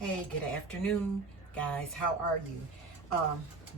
Hey, good afternoon, guys. How are you?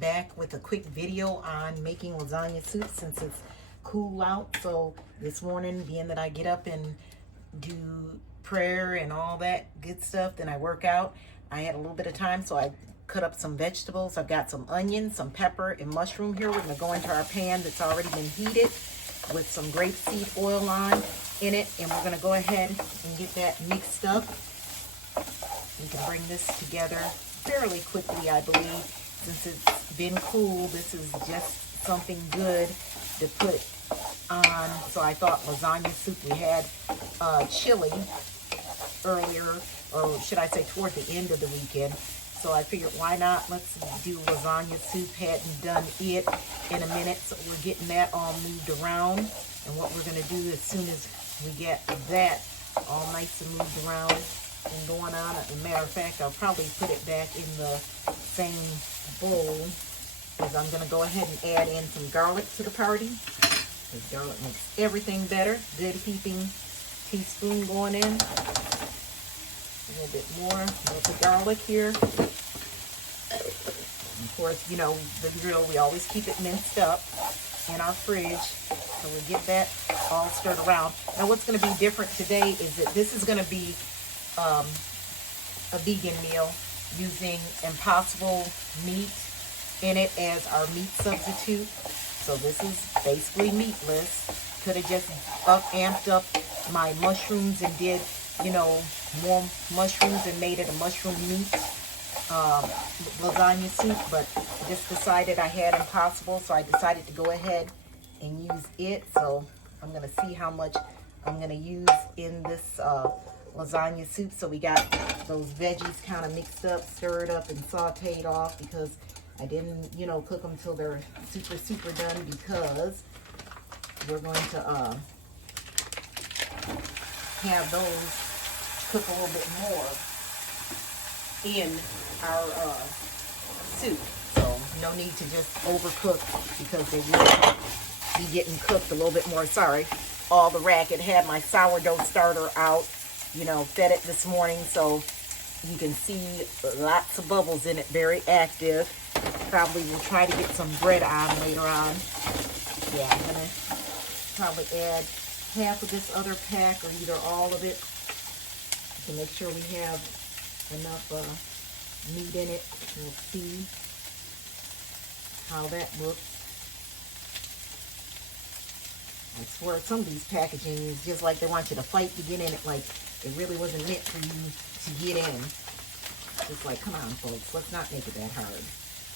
Back with a quick video on making lasagna soup since it's cool out. So this morning, being that I get up and do prayer and all that good stuff, then I work out, I had a little bit of time, so I cut up some vegetables. I've got some onions, some pepper, and mushroom here. We're going to go into our pan that's already been heated with some grapeseed oil on in it, and we're going to go ahead and get that mixed up. We can bring this together fairly quickly, I believe. Since it's been cool, this is just something good to put on. So I thought lasagna soup, we had chili earlier, or should I say toward the end of the weekend. So I figured, why not? Let's do lasagna soup. Hadn't done it in a minute, so we're getting that all moved around. And what we're going to do as soon as we get that all nice and moved around and going on. As a matter of fact, I'll probably put it back in the same bowl, because I'm going to go ahead and add in some garlic to the party, because garlic makes everything better. Good heaping teaspoon going in. A little bit more of the garlic here. Of course, you know the drill, we always keep it minced up in our fridge, so we get that all stirred around. Now what's going to be different today is that this is going to be a vegan meal using Impossible meat in it as our meat substitute. So this is basically meatless. Could have just amped up my mushrooms and did, you know, more mushrooms and made it a mushroom meat lasagna soup, but just decided I had Impossible, so I decided to go ahead and use it. So I'm going to see how much I'm going to use in this lasagna soup. So we got those veggies kind of mixed up, stirred up, and sauteed off, because I didn't, you know, cook them till they're super done, because we're going to have those cook a little bit more in our soup. So no need to just overcook, because they will be getting cooked a little bit more. Sorry, all the racket. Had my sourdough starter out, you know, fed it this morning, so you can see lots of bubbles in it, very active. Probably will try to get some bread on later on. Yeah, I'm gonna probably add half of this other pack, or either all of it, to make sure we have enough meat in it. We'll see how that looks. I swear some of these packaging is just like they want you to fight to get in it, like it really wasn't meant for you to get in. Just like, come on folks, let's not make it that hard.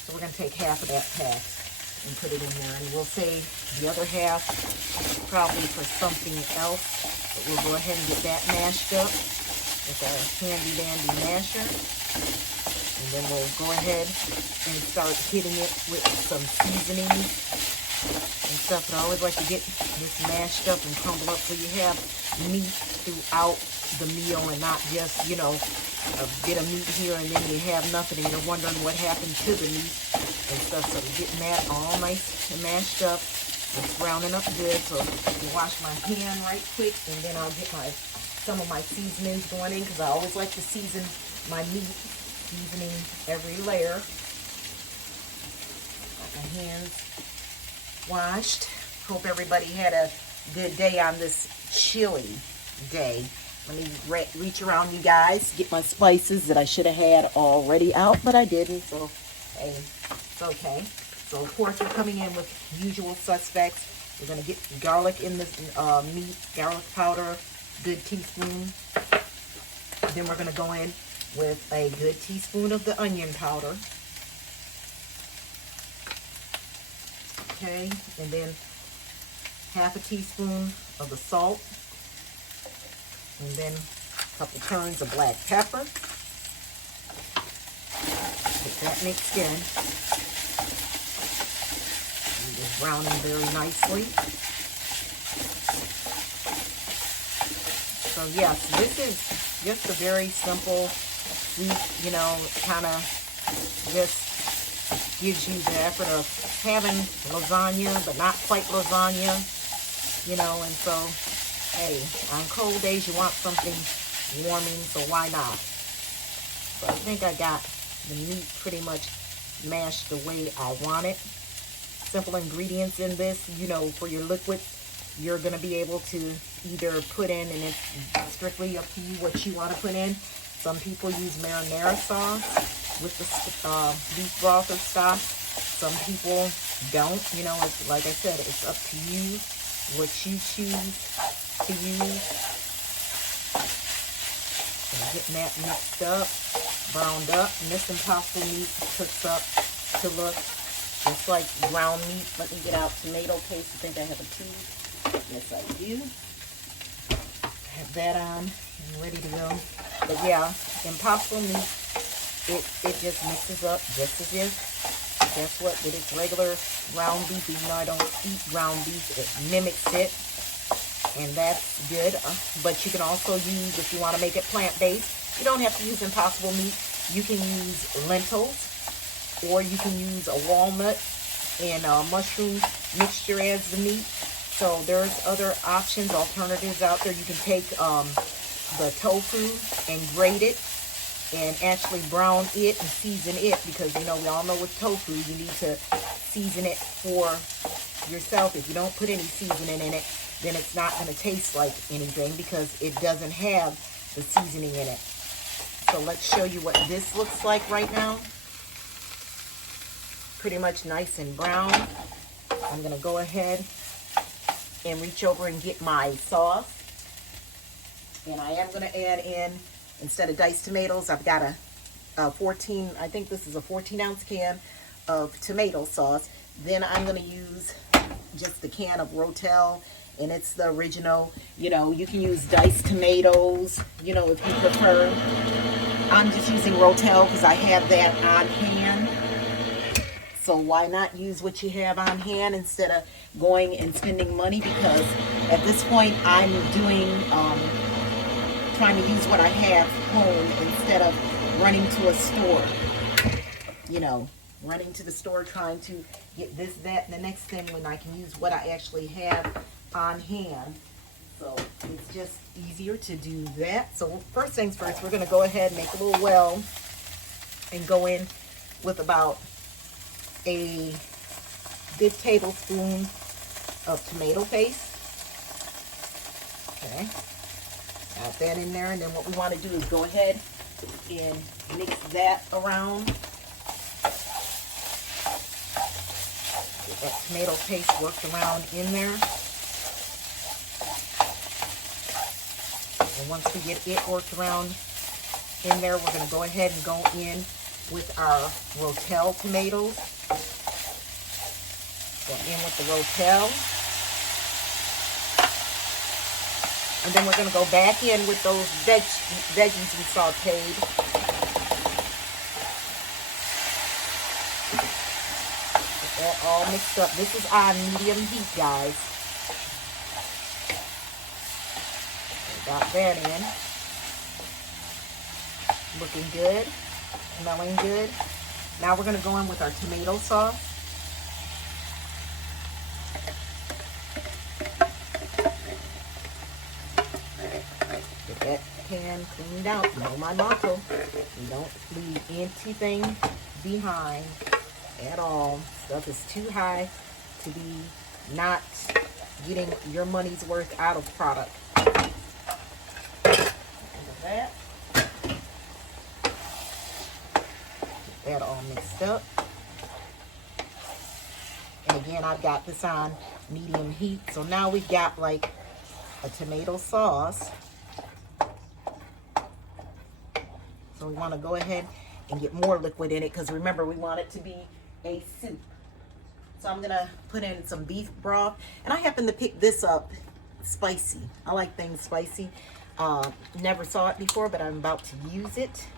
So we're going to take half of that pack and put it in there, and we'll save the other half probably for something else. But we'll go ahead and get that mashed up with our handy dandy masher. And then we'll go ahead and start hitting it with some seasonings and stuff. But I always like to get this mashed up and crumble up so you have meat throughout the meal, and not just, you know, a bit of meat here and then you have nothing and you're wondering what happened to the meat and stuff. So we're getting that all nice and mashed up. It's browning up good. So I'll wash my hand right quick, and then I'll get some of my seasonings going in, because I always like to season my meat, seasoning every layer. Got my hands washed. Hope everybody had a good day on this chilly day. Let me reach around, you guys, get my spices that I should have had already out, but I didn't, so hey, it's okay. So of course we're coming in with usual suspects. We're going to get garlic in the meat, garlic powder, good teaspoon. Then we're going to go in with a good teaspoon of the onion powder. Okay, and then half a teaspoon of the salt. And then a couple turns of black pepper. Get that mixed in. And just browning very nicely. So yes, this is just a very simple soup, you know, kind of just gives you the effort of having lasagna, but not quite lasagna, you know, and so hey, on cold days you want something warming, so why not? So I think I got the meat pretty much mashed the way I want it. Simple ingredients in this, you know, for your liquids, you're going to be able to either put in, and it's strictly up to you what you want to put in. Some people use marinara sauce with the beef broth or stock. Some people don't. You know, it's, like I said, it's up to you what you choose to use. So getting that mixed up, browned up, and this Impossible meat cooks up to look just like ground meat. Let me get out tomato paste. I think I have a tube. Yes, I do. Have that on and ready to go. But yeah, Impossible meat, it just mixes up just as if, guess what, with its regular ground beef. Even though I don't eat ground beef, it mimics it. And that's good. But you can also use, if you want to make it plant-based, you don't have to use Impossible meat. You can use lentils, or you can use a walnut and a mushroom mixture as the meat. So there's other options, alternatives out there. You can take the tofu and grate it and actually brown it and season it, because, you know, we all know with tofu, you need to season it for yourself. If you don't put any seasoning in it, then it's not going to taste like anything because it doesn't have the seasoning in it. So let's show you what this looks like right now. Pretty much nice and brown. I'm going to go ahead and reach over and get my sauce. And I am going to add in, instead of diced tomatoes, I've got a 14, I think this is a 14-ounce can of tomato sauce. Then I'm going to use just the can of Rotel, and it's the original. You know, you can use diced tomatoes, you know, if you prefer. I'm just using Rotel because I have that on hand. So why not use what you have on hand instead of going and spending money? Because at this point, I'm doing, trying to use what I have home instead of running to a store. You know, running to the store trying to get this, that, and the next thing, when I can use what I actually have on hand. So it's just easier to do that. So first things first, we're going to go ahead and make a little well and go in with about a good tablespoon of tomato paste. Okay, got that in there. And then what we want to do is go ahead and mix that around. Get that tomato paste worked around in there. And once we get it worked around in there, we're going to go ahead and go in with our Rotel tomatoes. Go in with the Rotel. And then we're going to go back in with those veggies we sauteed. Get that all mixed up. This is on medium heat, guys. Got that in. Looking good. Smelling good. Now we're going to go in with our tomato sauce. Get that pan cleaned out. You know my motto. You don't leave anything behind at all. Stuff is too high to be not getting your money's worth out of product. That. Get that all mixed up. And again, I've got this on medium heat. So now we've got like a tomato sauce. So we want to go ahead and get more liquid in it, because remember, we want it to be a soup. So I'm going to put in some beef broth. And I happen to pick this up spicy. I like things spicy. Never saw it before, but I'm about to use it.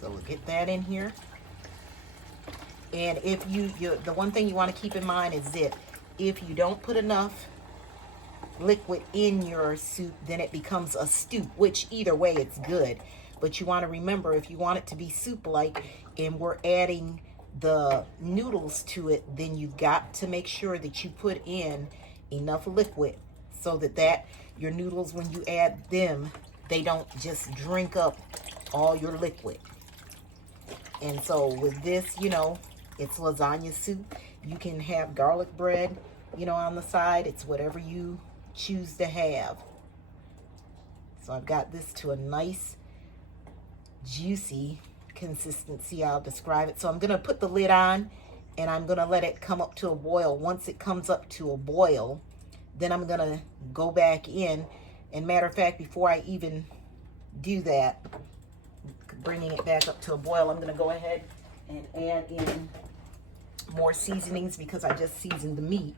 So we'll get that in here. And if the one thing you want to keep in mind is that if you don't put enough liquid in your soup, then it becomes a stew, which either way it's good. But you want to remember, if you want it to be soup-like and we're adding the noodles to it, then you've got to make sure that you put in enough liquid so that your noodles, when you add them, they don't just drink up all your liquid. And so with this, you know, it's lasagna soup. You can have garlic bread, you know, on the side. It's whatever you choose to have. So I've got this to a nice, juicy consistency. I'll describe it. So I'm going to put the lid on and I'm going to let it come up to a boil. Once it comes up to a boil, then I'm going to go back in. And matter of fact, before I even do that, bringing it back up to a boil, I'm going to go ahead and add in more seasonings because I just seasoned the meat.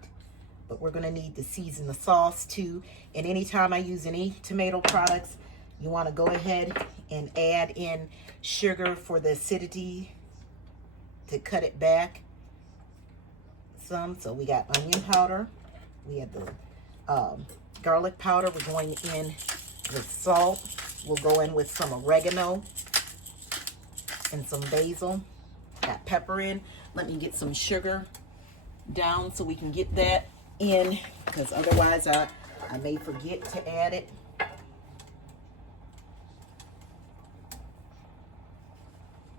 But we're going to need to season the sauce too. And anytime I use any tomato products, you want to go ahead and add in sugar for the acidity to cut it back some. So we got onion powder. We have the garlic powder. We're going in with salt. We'll go in with some oregano and some basil. Got pepper in. Let me get some sugar down so we can get that in, because otherwise I may forget to add it.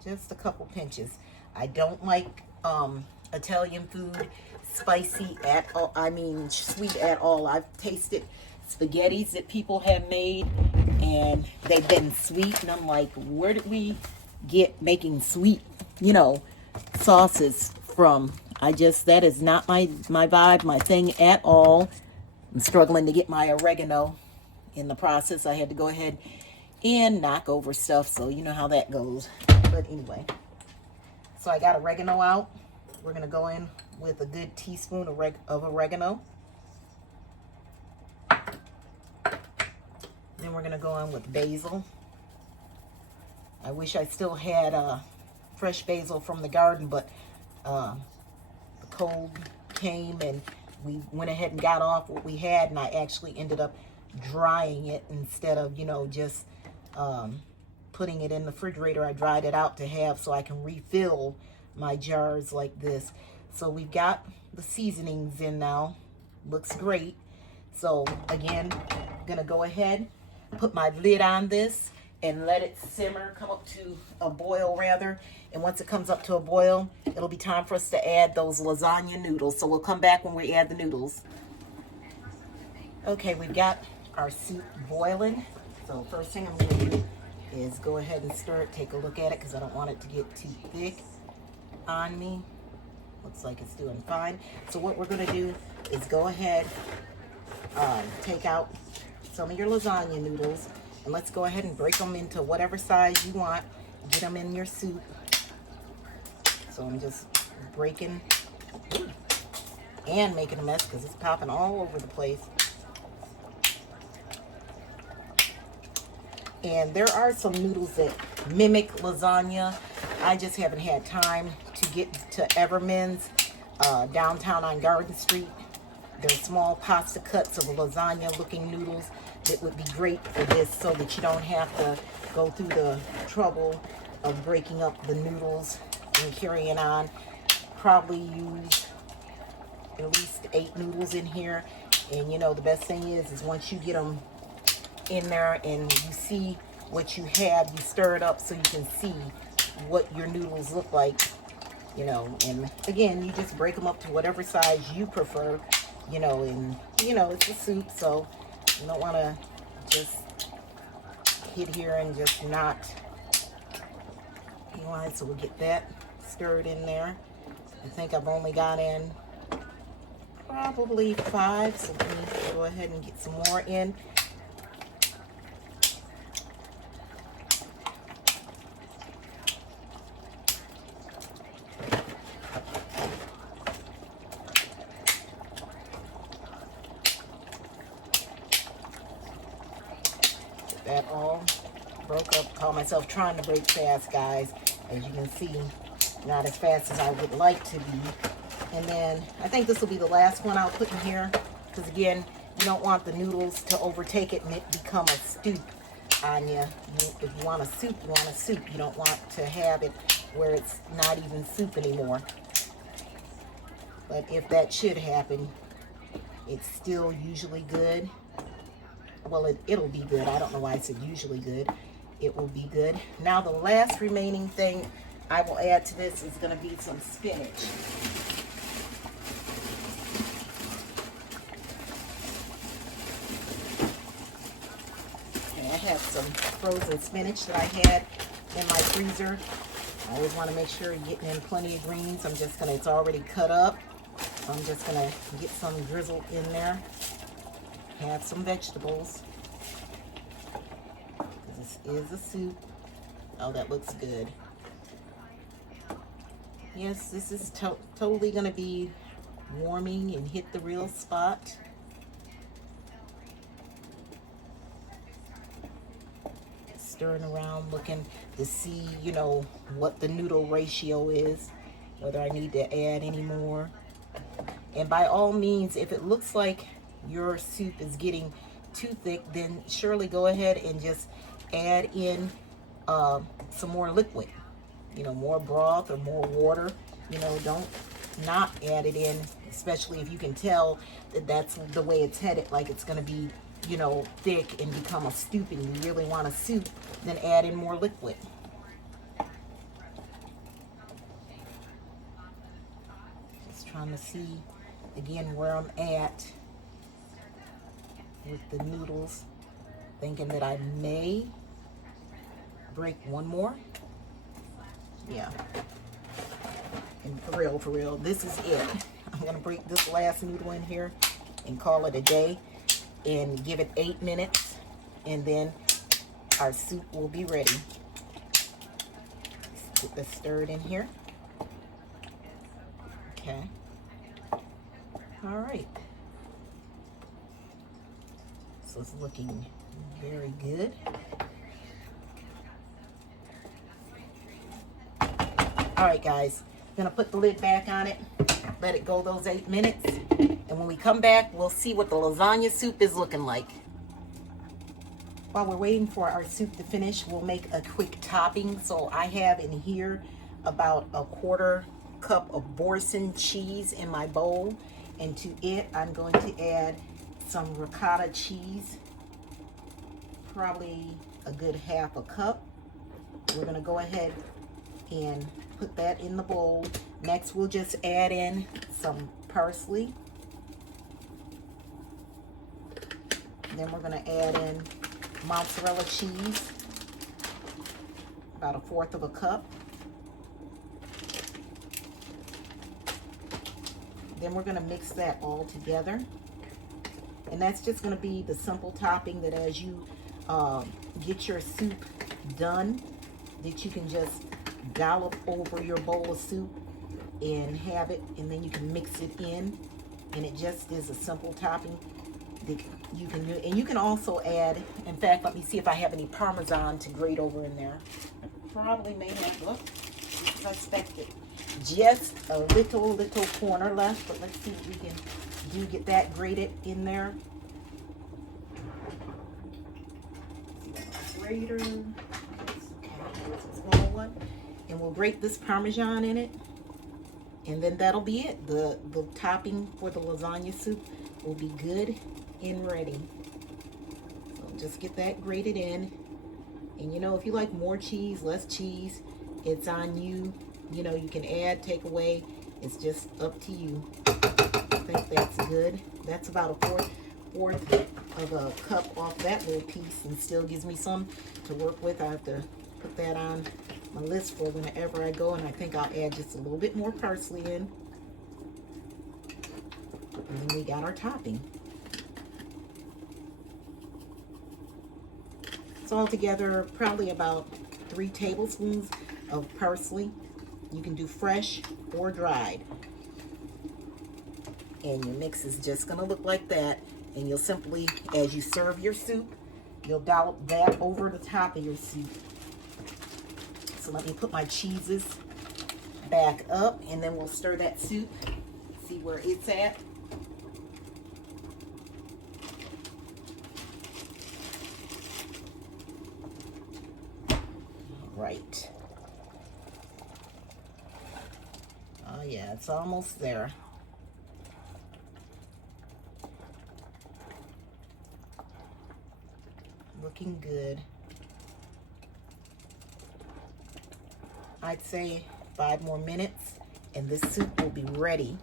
Just a couple pinches. I don't like Italian food spicy at all. I mean sweet at all. I've tasted spaghettis that people have made and they've been sweet, and I'm like, where did we get making sweet, you know, sauces from? That is not my vibe, my thing at all. I'm struggling to get my oregano in the process. I had to go ahead and knock over stuff, so you know how that goes. But anyway, so I got oregano out. We're going to go in with a good teaspoon of oregano. Then we're going to go in with basil. I wish I still had fresh basil from the garden, but the cold came and we went ahead and got off what we had, and I actually ended up drying it instead of, you know, just putting it in the refrigerator. I dried it out to have so I can refill my jars like this. So we've got the seasonings in now. Looks great. So again, I'm gonna go ahead, put my lid on this and let it simmer, come up to a boil rather. And once it comes up to a boil, it'll be time for us to add those lasagna noodles. So we'll come back when we add the noodles. Okay, we've got our soup boiling. So first thing I'm gonna do is go ahead and stir it, take a look at it, because I don't want it to get too thick on me. Looks like it's doing fine. So what we're gonna do is go ahead, take out some of your lasagna noodles, and let's go ahead and break them into whatever size you want. Get them in your soup. So I'm just breaking and making a mess because it's popping all over the place. And there are some noodles that mimic lasagna. I just haven't had time to get to Everman's downtown on Garden Street. They're small pasta cuts of lasagna looking noodles that would be great for this, so that you don't have to go through the trouble of breaking up the noodles and carrying on. Probably use at least 8 noodles in here. And you know, the best thing is once you get them in there and you see what you have, you stir it up so you can see what your noodles look like, you know. And again, you just break them up to whatever size you prefer, you know. And you know, it's a soup, so you don't want to just hit here and just not, you know. So we'll get that stirred in there. I think I've only got in probably 5, so let me go ahead and get some more in. That all broke up. Call myself trying to break fast, guys. As you can see, not as fast as I would like to be. And then I think this will be the last one I'll put in here, because again, you don't want the noodles to overtake it and it become a stew on you. If you want a soup, you want a soup. You don't want to have it where it's not even soup anymore. But if that should happen, it's still usually good. Well, it'll be good. I don't know why I said usually good. it will be good. Now the last remaining thing I will add to this is going to be some spinach. Okay, I have some frozen spinach that I had in my freezer. I always want to make sure you're getting in plenty of greens. I'm just going to, it's already cut up. So I'm just going to get some drizzled in there. Have some vegetables. This is a soup. Oh, that looks good. Yes, this is totally going to be warming and hit the real spot. Stirring around, looking to see, you know, what the noodle ratio is, whether I need to add any more. And by all means, if it looks like your soup is getting too thick, then surely go ahead and just add in some more liquid, you know, more broth or more water. You know, don't not add it in, especially if you can tell that that's the way it's headed, like it's going to be, you know, thick and become a stew and you really want a soup, then add in more liquid. Just trying to see again where I'm at with the noodles, thinking that I may break one more. Yeah, and for real, this is it. I'm gonna break this last noodle in here and call it a day and give it 8 minutes, and then our soup will be ready. Let's get this stirred in here. Okay. All right. So it's looking very good. All right, guys. I'm gonna put the lid back on it, let it go those 8 minutes, and when we come back, we'll see what the lasagna soup is looking like. While we're waiting for our soup to finish, we'll make a quick topping. So I have in here about a 1/4 cup of Boursin cheese in my bowl, and to it, I'm going to add some ricotta cheese, probably a good 1/2 cup. We're gonna go ahead and put that in the bowl. Next, we'll just add in some parsley. Then we're gonna add in mozzarella cheese, about a 1/4 cup. Then we're gonna mix that all together. And that's just gonna be the simple topping that as you get your soup done, that you can just dollop over your bowl of soup and have it, and then you can mix it in, and it just is a simple topping that you can do. And you can also add, in fact, let me see if I have any Parmesan to grate over in there. I probably may have, look, as I expected. Just a little corner left, but let's see what we can do. Get that grated in there. Grater, okay, it's a small one, and we'll grate this Parmesan in it, and then that'll be it. The topping for the lasagna soup will be good and ready. So just get that grated in, and you know, if you like more cheese, less cheese, it's on you. You know, you can add, take away. It's just up to you. I think that's good. That's about a fourth of a cup off that little piece, and still gives me some to work with. I have to put that on my list for whenever I go, and I think I'll add just a little bit more parsley in. And then we got our topping. So altogether, probably about 3 tablespoons of parsley. You can do fresh or dried. And your mix is just gonna look like that. And you'll simply, as you serve your soup, you'll dollop that over the top of your soup. So let me put my cheeses back up, and then we'll stir that soup, see where it's at. Right. Oh yeah, it's almost there. Looking good. I'd say 5 more minutes, and this soup will be ready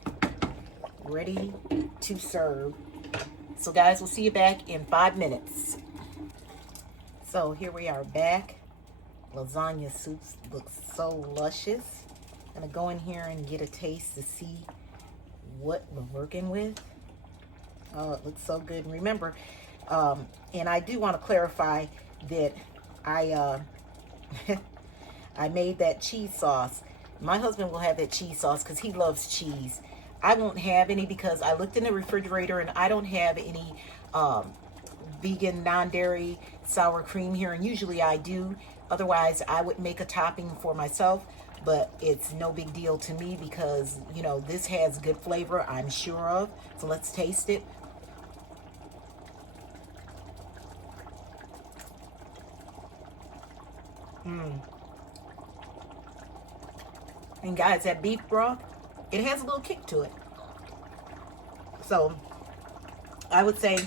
to serve. So guys, we'll see you back in 5 minutes. So here we are back. Lasagna soup looks so luscious. I'm gonna go in here and get a taste to see what we're working with. Oh, it looks so good. And remember, and I do want to clarify that I I made that cheese sauce. My husband will have that cheese sauce because he loves cheese. I won't have any because I looked in the refrigerator and I don't have any vegan, non-dairy sour cream here, and usually I do. Otherwise, I would make a topping for myself, but it's no big deal to me because, you know, this has good flavor, I'm sure of. So let's taste it. And guys, that beef broth, it has a little kick to it. So I would say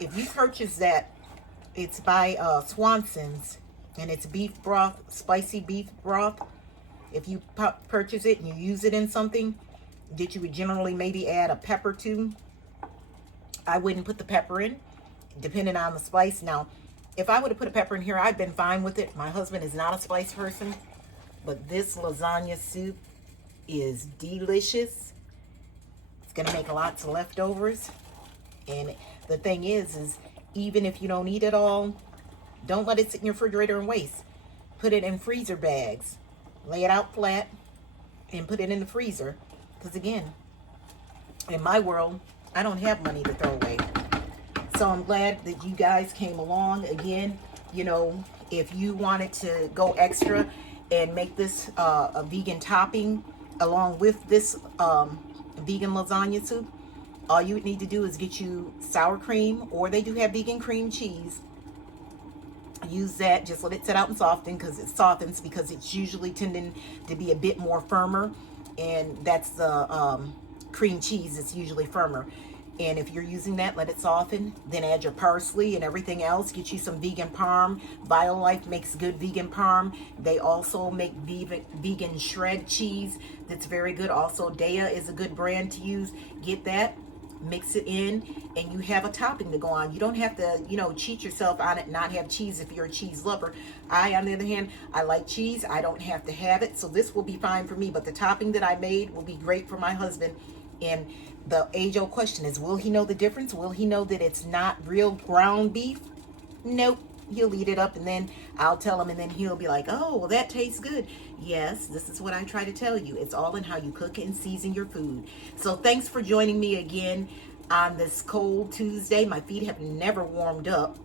if you purchase that, it's by Swanson's, and it's beef broth, spicy beef broth. If you purchase it and you use it in something that you would generally maybe add a pepper to, I wouldn't put the pepper in, depending on the spice. Now, if I would have put a pepper in here, I'd been fine with it. My husband is not a spice person, but this lasagna soup is delicious. It's gonna make lots of leftovers. And the thing is even if you don't eat it all, don't let it sit in your refrigerator and waste. Put it in freezer bags. Lay it out flat and put it in the freezer. Because again, in my world, I don't have money to throw away. So I'm glad that you guys came along. Again, you know, if you wanted to go extra and make this a vegan topping along with this vegan lasagna soup, all you would need to do is get you sour cream, or they do have vegan cream cheese. Use that, just let it sit out and soften because it softens, because it's usually tending to be a bit more firmer, and that's the cream cheese, it's usually firmer. And if you're using that, let it soften, then add your parsley and everything else. Get you some vegan parm. BioLife makes good vegan parm. They also make vegan shred cheese that's very good. Also, Daya is a good brand to use. Get that, mix it in, and you have a topping to go on. You don't have to, you know, cheat yourself on it and not have cheese if you're a cheese lover. I, on the other hand, I like cheese. I don't have to have it, so this will be fine for me. But the topping that I made will be great for my husband. And the age-old question is, will he know the difference? Will he know that it's not real ground beef? Nope. He'll eat it up, and then I'll tell him, and then he'll be like, oh, well, that tastes good. Yes, this is what I try to tell you. It's all in how you cook it and season your food. So thanks for joining me again on this cold Tuesday. My feet have never warmed up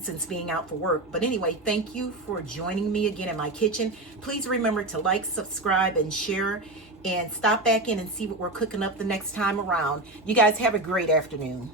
since being out for work. But anyway, thank you for joining me again in my kitchen. Please remember to like, subscribe, and share, and stop back in and see what we're cooking up the next time around. You guys have a great afternoon.